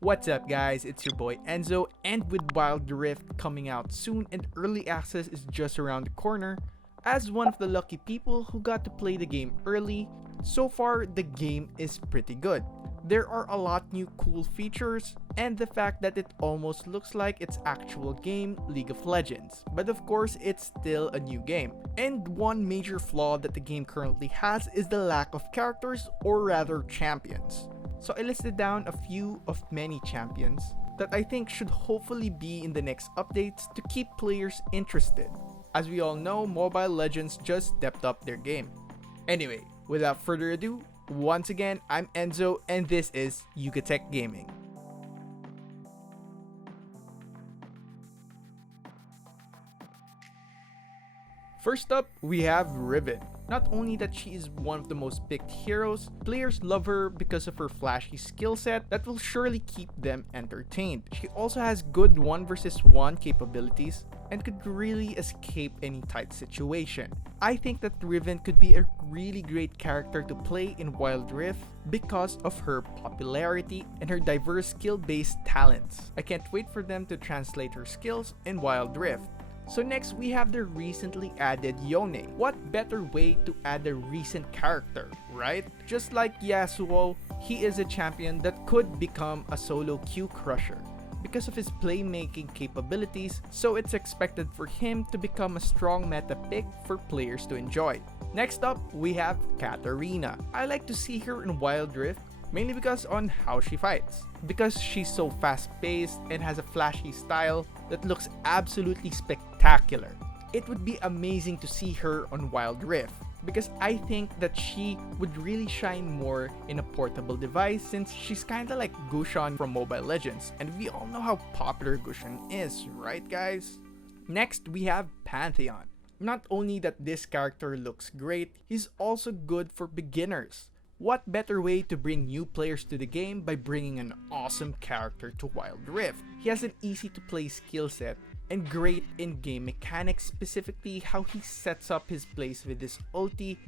What's up guys, it's your boy Enzo, and with Wild Rift coming out soon and early access is just around the corner, as one of the lucky people who got to play the game early, so far the game is pretty good. There are a lot new cool features and the fact that it almost looks like its actual game, League of Legends. But of course, it's still a new game. And one major flaw that the game currently has is the lack of characters, or rather champions. So I listed down a few of many champions that I think should hopefully be in the next updates to keep players interested. As we all know, Mobile Legends just stepped up their game. Anyway, without further ado, once again, I'm Enzo and this is Yugatech Gaming. First up, we have Riven. Not only that she is one of the most picked heroes, players love her because of her flashy skill set that will surely keep them entertained. She also has good 1 versus 1 capabilities and could really escape any tight situation. I think that Riven could be a really great character to play in Wild Rift because of her popularity and her diverse skill-based talents. I can't wait for them to translate her skills in Wild Rift. So next we have the recently added Yone. What better way to add a recent character, right? Just like Yasuo, he is a champion that could become a solo queue crusher because of his playmaking capabilities, so it's expected for him to become a strong meta pick for players to enjoy. Next up, we have Katarina. I like to see her in Wild Rift mainly because on how she fights. Because she's so fast-paced and has a flashy style that looks absolutely spectacular. It would be amazing to see her on Wild Rift because I think that she would really shine more in a portable device since she's kinda like Lucian from Mobile Legends, and we all know how popular Lucian is, right guys? Next, we have Pantheon. Not only that this character looks great, he's also good for beginners. What better way to bring new players to the game by bringing an awesome character to Wild Rift? He has an easy to play skill set and great in-game mechanics, specifically how he sets up his plays with his ulti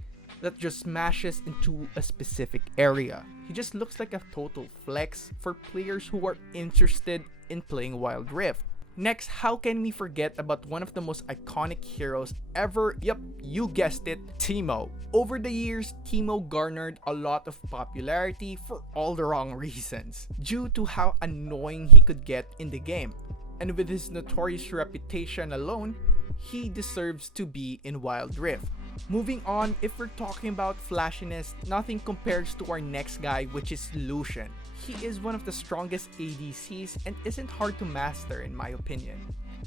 that just smashes into a specific area. He just looks like a total flex for players who are interested in playing Wild Rift. Next, how can we forget about one of the most iconic heroes ever? Yep, you guessed it, Teemo. Over the years, Teemo garnered a lot of popularity for all the wrong reasons, due to how annoying he could get in the game. And with his notorious reputation alone, he deserves to be in Wild Rift. Moving on, if we're talking about flashiness, nothing compares to our next guy, which is Lucian. He is one of the strongest ADCs and isn't hard to master in my opinion.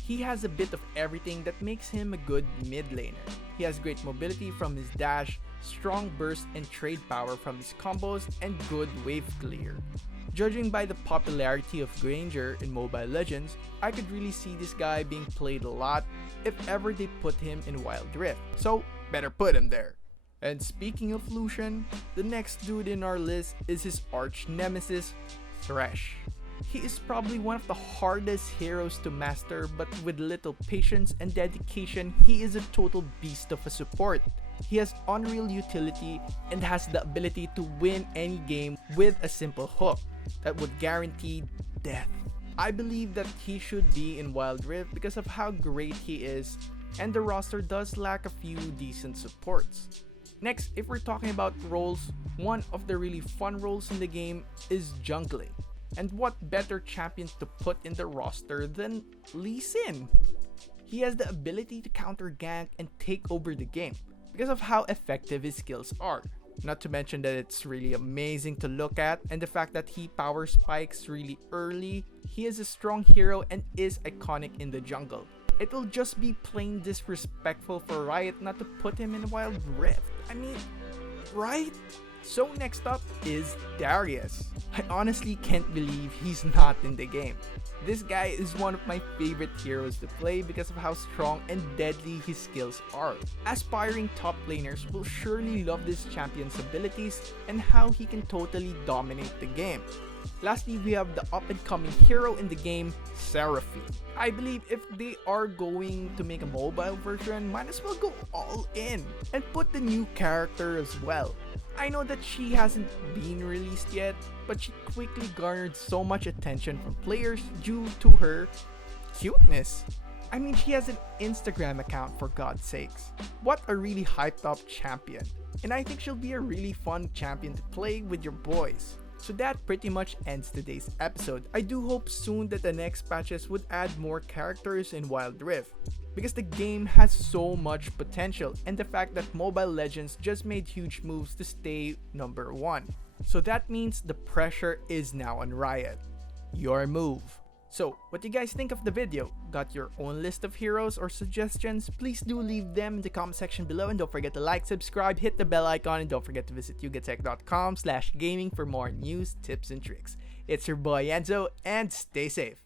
He has a bit of everything that makes him a good mid laner. He has great mobility from his dash, strong burst and trade power from his combos, and good wave clear. Judging by the popularity of Granger in Mobile Legends, I could really see this guy being played a lot if ever they put him in Wild Rift. So, better put him there. And speaking of Lucian, the next dude in our list is his arch nemesis, Thresh. He is probably one of the hardest heroes to master, but with little patience and dedication, he is a total beast of a support. He has unreal utility and has the ability to win any game with a simple hook that would guarantee death. I believe that he should be in Wild Rift because of how great he is, and the roster does lack a few decent supports. Next, if we're talking about roles, one of the really fun roles in the game is jungling. And what better champion to put in the roster than Lucian? He has the ability to counter gank and take over the game because of how effective his skills are. Not to mention that it's really amazing to look at, and the fact that he power spikes really early. He is a strong hero and is iconic in the jungle. It will just be plain disrespectful for Riot not to put him in Wild Rift. I mean, right? So next up is Darius. I honestly can't believe he's not in the game. This guy is one of my favorite heroes to play because of how strong and deadly his skills are. Aspiring top laners will surely love this champion's abilities and how he can totally dominate the game. Lastly, we have the up-and-coming hero in the game, Seraphim. I believe if they are going to make a mobile version, might as well go all in and put the new character as well. I know that she hasn't been released yet, but she quickly garnered so much attention from players due to her cuteness. I mean, she has an Instagram account, for God's sakes. What a really hyped up champion. And I think she'll be a really fun champion to play with your boys. So that pretty much ends today's episode. I do hope soon that the next patches would add more characters in Wild Rift, because the game has so much potential, and the fact that Mobile Legends just made huge moves to stay number 1. So that means the pressure is now on Riot. Your move. So, what do you guys think of the video? Got your own list of heroes or suggestions? Please do leave them in the comment section below, and don't forget to like, subscribe, hit the bell icon, and don't forget to visit yugatech.com/gaming for more news, tips, and tricks. It's your boy Enzo, and stay safe.